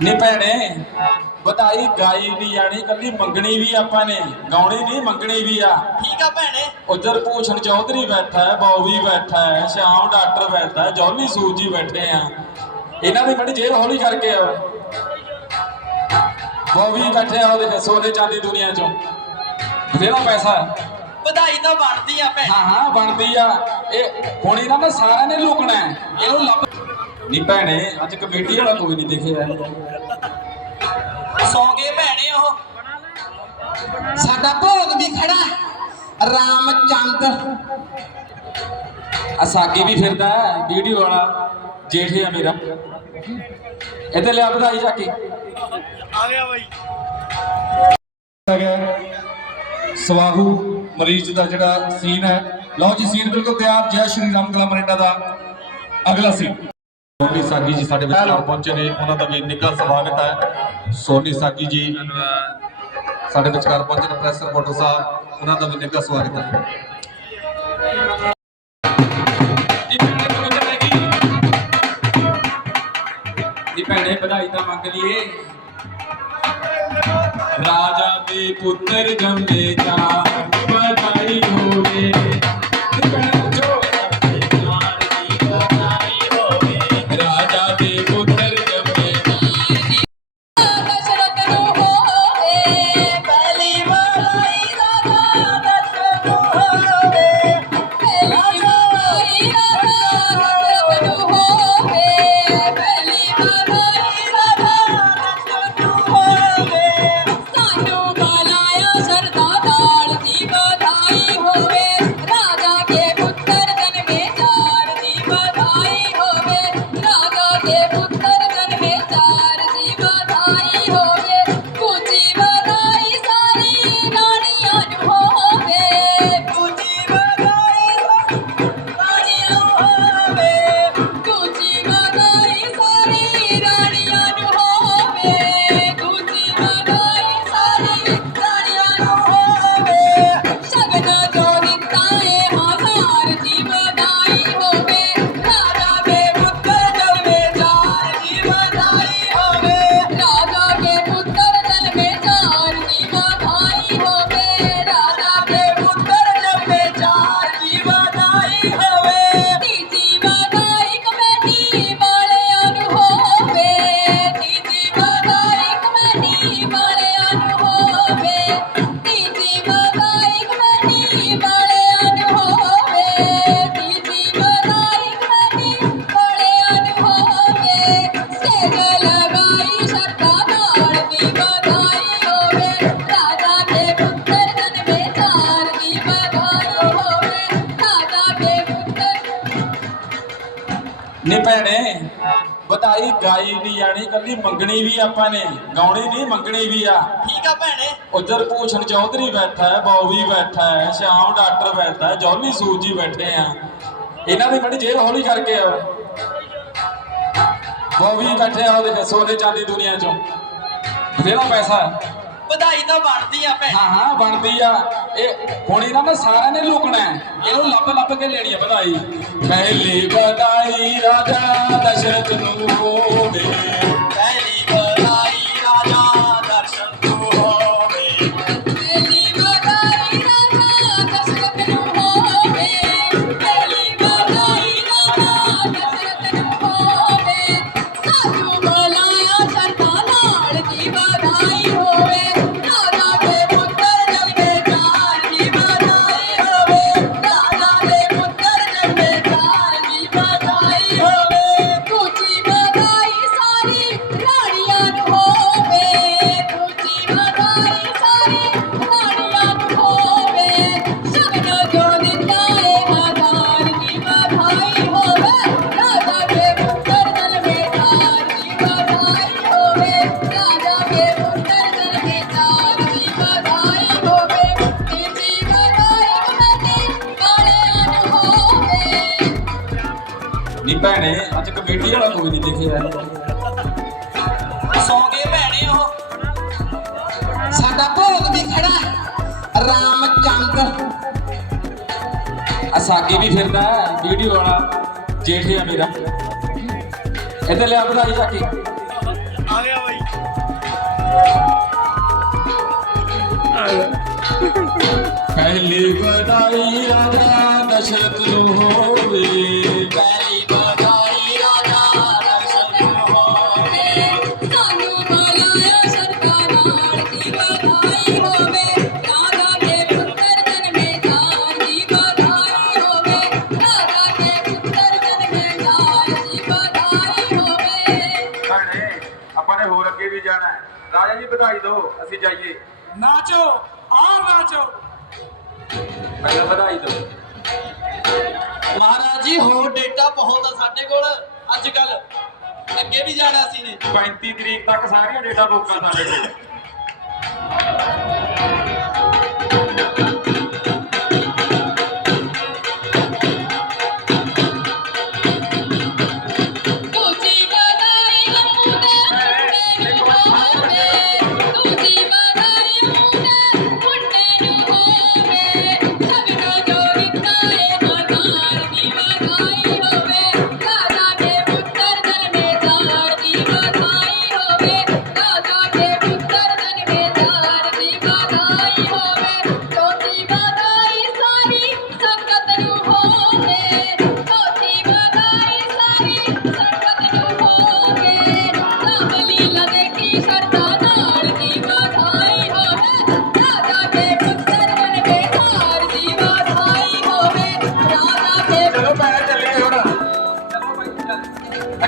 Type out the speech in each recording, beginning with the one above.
ਨੀ ਭੈਣੇ ਵਧਾਈ ਗਾਈ ਨਹੀਂ ਆਣੀ ਕੱਲੀ ਮੰਗਣੀ ਵੀ ਆਪਾਂ ਨੇ ਗਾਉਣੀ ਨਹੀਂ ਮੰਗਣੀ ਵੀ ਆ। ਠੀਕ ਆ ਭੈਣੇ। ਉਧਰ ਭੂਸ਼ਣ ਚੌਧਰੀ ਬੈਠਾ ਹੈ ਬੌਬੀ ਬੈਠਾ ਹੈ ਸ਼ਾਮ ਡਾਕਟਰ ਬੈਠਾ ਹੈ ਜੌਲੀ ਸੂਜੀ ਬੈਠੇ ਆ। ਇਹਨਾਂ ਦੀ ਬੜੀ ਜੇਬ ਹੌਲੀ ਕਰਕੇ ਆਓ। ਬੌਬੀ ਬੈਠੇ ਆ ਉਹ ਦੇਖ ਸੋਨੇ ਚਾਂਦੀ ਦੁਨੀਆ ਚੋਂ। ਬਥੇਰਾ ਪੈਸਾ। ਵਧਾਈ ਤਾਂ ਬਣਦੀ ਆ ਭੈਣੇ। ਹਾਂ ਹਾਂ ਬਣਦੀ ਆ। ਇਹ ਹੁਣ ਇਹਨਾਂ ਨੇ ਸਾਰਿਆਂ ਨੇ ਲੁਕਣਾ ਇਹਨੂੰ ਲੱਭ ਨਹੀਂ ਭੈਣੇ ਅੱਜ ਕਮੇਟੀ ਵਾਲਾ ਕੋਈ ਨਹੀਂ ਦਿਖਿਆ। ਸੌ ਗਏ ਭੈਣੇ ਉਹ। ਸਾਡਾ ਭੋਗ ਵੀ ਖੜਾ ਰਾਮਚੰਦ। ਆ ਸਾਗੀ ਵੀ ਫਿਰਦਾ ਹੈ ਵੀਡੀਓ ਵਾਲਾ ਜੇਠੇ ਆ ਮੇਰਾ। ਇੱਥੇ ਲਿਆ ਵਧਾਈ ਜਾ ਕੇ। ਹੈਗਾ ਸਵਾਹੂ ਮਰੀਜ਼ ਦਾ ਜਿਹੜਾ ਸੀਨ ਹੈ। ਲਓ ਜੀ ਸੀਨ ਬਿਲਕੁਲ ਤਿਆਰ ਜੈ ਸ਼੍ਰੀ ਰਾਮ ਕਲਾ ਮਰੇਟਾ ਦਾ ਅਗਲਾ ਸੀਨ। ਸੋਨੀ ਸਾਗੀ ਜੀ ਸਾਡੇ ਵਿਚਕਾਰ ਪਹੁੰਚੇ ਨੇ, ਉਹਨਾਂ ਦਾ ਵੀ ਨਿੱਘਾ ਸਵਾਗਤ ਹੈ। ਸੋਨੀ ਸਾਗੀ ਜੀ, ਸਾਡੇ ਵਿਚਕਾਰ ਪਹੁੰਚੇ ਨੇ ਪ੍ਰੈਸ ਰਿਪੋਰਟਰ ਸਾਹਿਬ, ਉਹਨਾਂ ਦਾ ਵੀ ਨਿੱਘਾ ਸਵਾਗਤ ਹੈ। ਦੀ ਭੈਣੇ, ਵਧਾਈ ਤਾਂ ਮੰਗ ਲਈਏ। ਰਾਜਾ ਦੇ ਪੁੱਤਰ ਜੰਮੇ ਜਾ ਵਧਾਈ ਹੋਵੇ। ਵਧਾਈ ਗਾਈ ਨਹੀਂ ਆਣੀ ਕੱਲੀ ਮੰਗਣੀ ਵੀ ਆਪਾਂ ਨੇ ਗਾਉਣੀ ਨਹੀਂ ਮੰਗਣੀ ਵੀ ਆ। ਠੀਕ ਆ ਭੈਣੇ। ਉਧਰ ਭੂਸ਼ਣ ਚੌਧਰੀ ਬੈਠਾ ਹੈ ਬੌਬੀ ਬੈਠਾ ਹੈ ਸ਼ਾਮ ਡਾਕਟਰ ਬੈਠਾ ਹੈ ਜੌਲੀ ਸੂਜੀ ਬੈਠੇ ਆ। ਇਹਨਾਂ ਦੀ ਬੜੀ ਜੇਬ ਹੌਲੀ ਕਰਕੇ ਆਓ। ਬੌਬੀ ਬੈਠੇ ਆ ਉਹ ਦੇਖ ਸੋਨੇ ਚਾਂਦੀ ਦੁਨੀਆ ਚੋਂ। ਬਥੇਰਾ ਪੈਸਾ। ਵਧਾਈ ਤਾਂ ਬਣਦੀ ਆ ਭੈਣੇ। ਹਾਂ ਹਾਂ ਬਣਦੀ ਆ। ਇਹ ਹੁਣ ਇਹਨਾਂ ਮੈਂ ਸਾਰਿਆਂ ਨੇ ਲੁਕਣਾ ਹੈ। ਇਹਨੂੰ ਲੱਭ ਲੱਭ ਕੇ ਲੈਣੀ ਹੈ ਬਣਾਈ ਪਹਿਲੀ ਵਧਾਈ ਰਾਜਾ ਦਸ਼ਰਥ ਨੂੰ ਹੋਵੇ। ਪਹਿਲੀ ਵਧਾਈ ਰਾਜਾ ਦਰਸ਼ਨ ਨੂੰ ਹੋਵੇ। ਪਹਿਲੀ ਵਧਾਈ ਰਾਜਾ ਦਸ਼ਰਥ ਨੂੰ ਹੋਵੇ। ਪਹਿਲੀ ਵਧਾਈ ਰਾਜਾ ਦਸ਼ਰਥ ਨੂੰ ਹੋਵੇ। ਸਾਧੂ ਬੁਲਾਇਆ ਸ਼ਰਧਾ ਨਾਲ ਦੀ ਵਧਾਈ ਹੋਵੇ। ਸੌ ਗਏ ਭੈਣੇ ਉਹ। ਸਾਡਾ ਭੋਗ ਵੀ ਖੜਾ ਰਾਮਚੰਦ। ਆ ਸਾਗੀ ਵੀ ਫਿਰਦਾ ਵੀਡੀਓ ਵਾਲਾ ਜੇਠੇ ਆ ਮੇਰਾ। ਇੱਥੇ ਲਿਆ ਵਧਾਈ ਜਾ ਕੇ ਆ ਗਿਆ ਬਾਈ। ਪਹਿਲੀ ਵਧਾਈ ਰਾਜਾ ਦਸ਼ਰਥ ਨੂੰ ਹੋਵੇ। ਦਿਓ ਅਸੀਂ ਜਾਈਏ। ਨਾਚੋ ਆ ਨਾਚੋ। ਪਹਿਲਾਂ ਵਧਾਈ ਦਿਓ। ਮਹਾਰਾਜ ਜੀ ਹੋਰ ਡੇਟਾ ਬਹੁਤ ਆ ਸਾਡੇ ਕੋਲ। ਅੱਜ ਕੱਲ ਅੱਗੇ ਵੀ ਜਾਣਾ ਸੀ ਨੇ 35 ਤਰੀਕ ਤੱਕ ਸਾਰੀਆਂ ਡੇਟਾ ਬੁੱਕਾਂ ਸਾਡੇ ਕੋਲ।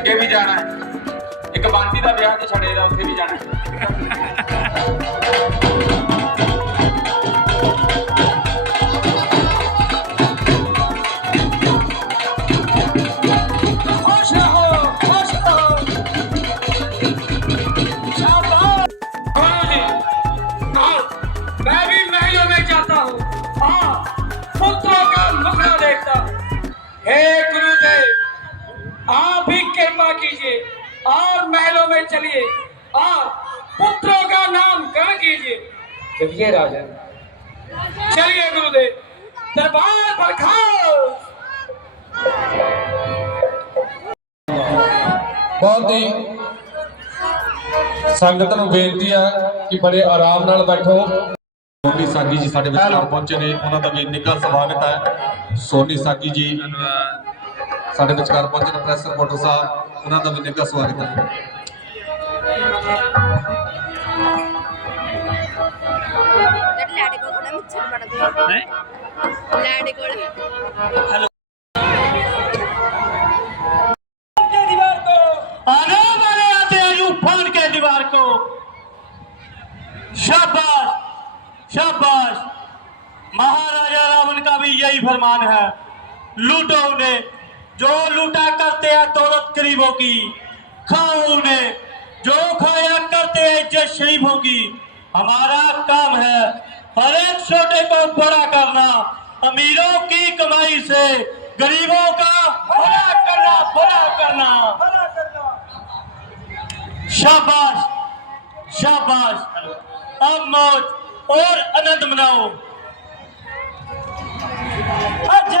ਅੱਗੇ ਵੀ ਜਾਣਾ ਹੈ ਇੱਕ ਬੰਟੀ ਦਾ ਵਿਆਹ ਤੇ ਛੜੇ ਦਾ ਉੱਥੇ ਵੀ ਜਾਣਾ ਹੈ ਖੁਸ਼ ਰਹੋ ਖੁਸ਼ ਰਹੋ शाबाश हाँ जी हाँ मैं भी महलों में जाता हूँ हाँ पुत्रों का मुखड़ा देखता हूँ हे गुरुदेव आप भी कृपा कीजिए और महलों में चलिए और पुत्रों का नामकरण कीजिए चलिए राजन चलिए गुरुदेव दरबार पर खाओ ਬਹੁਤ ਹੀ ਸੰਗਤ ਨੂੰ ਬੇਨਤੀ ਹੈ ਕਿ ਬੜੇ ਆਰਾਮ ਨਾਲ ਬੈਠੋ ਸੋਨੀ ਸਾਗੀ ਜੀ ਸਾਡੇ ਵਿਚਾਰ ਪਹੁੰਚੇ ਨੇ ਉਹਨਾਂ ਦਾ ਵੀ ਨਿੱਘਾ ਸਵਾਗਤ ਹੈ ਸੋਨੀ ਸਾਗੀ ਜੀ ਸਾਡੇ ਵਿਚਾਰ ਪਹੁੰਚੇ ਨੇ ਪ੍ਰੈਸ ਰਿਪੋਰਟਰ ਸਾਹਿਬ ਉਹਨਾਂ ਦਾ ਵੀ ਨਿੱਘਾ ਸਵਾਗਤ ਹੈ ਲਾੜੇ ਕੋਲ ਨਾ ਮਿੱਛਰ ਪੜਦੇ ਹੈ ਲਾੜੇ ਕੋਲ आने वाले आते हैं यूं फाड़ के दीवार को शाबाश शाबाश महाराजा रावण का भी यही फरमान है लूटो उन्हें जो लूटा करते हैं दौलत गरीबों की, खाओ उन्हें। जो खाया करते हैं इज़्ज़त शरीफों की, हमारा काम है हर एक छोटे को बड़ा करना, अमीरों की कमाई से गरीबों का भला करना भला करना। शाबाश शाबाश। अब मौज और आनंद मनाओ। अजब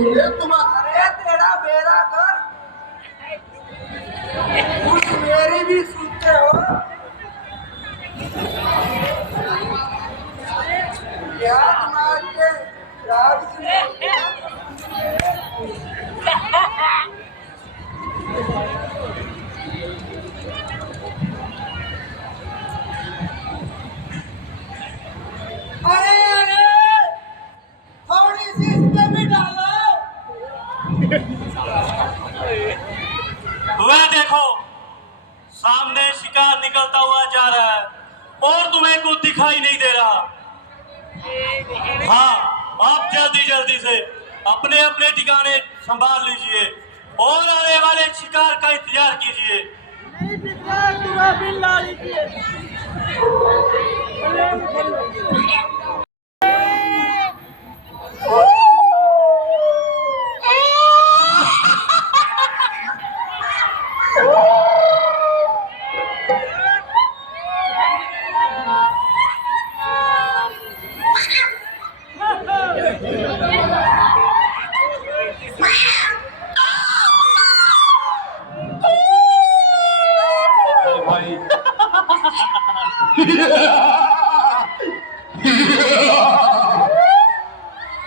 momento और आने वाले शिकार का इंतज़ार कीजिए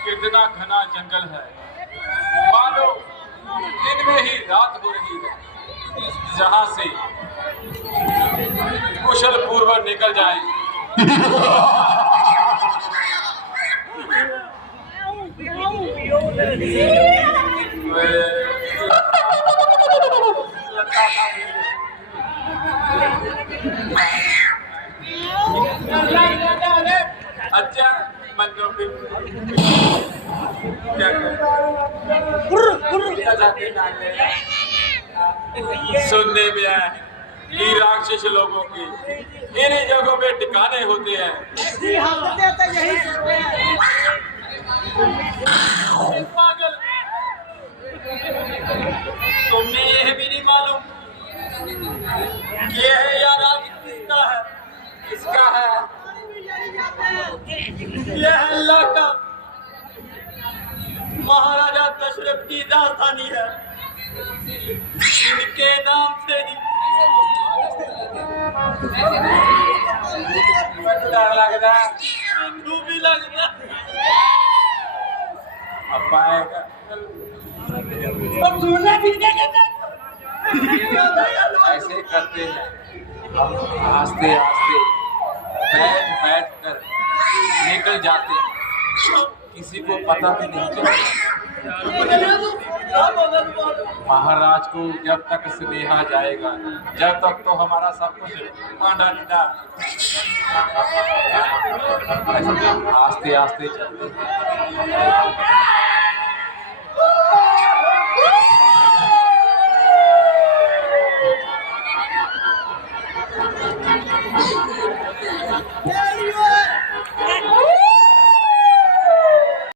कितना घना जंगल है मानो दिन में ही रात हो रही है जहाँ से कुशल पूर्वक निकल जाए अच्छा क्या सुनने में आया कि राक्षस लोगों की। इन्हीं जगहों में ठिकाने होते हैं। पागल तुमने यह भी नहीं मालूम ये है या राम किसका है किसका है? यह अल्लाह का। महाराजा दशरथ की राजधानी है। इनके नाम से ही। लग रहा है। भी अब पाएगा। ऐसे करते हम आस्ते आस्ते बैठ बैठ कर निकल जाते किसी को पता भी नहीं चलता। महाराज को जब तक स्नेहा जाएगा जब तक तो हमारा सब कुछ आंडा टीडा आस्ते आस्ते चलते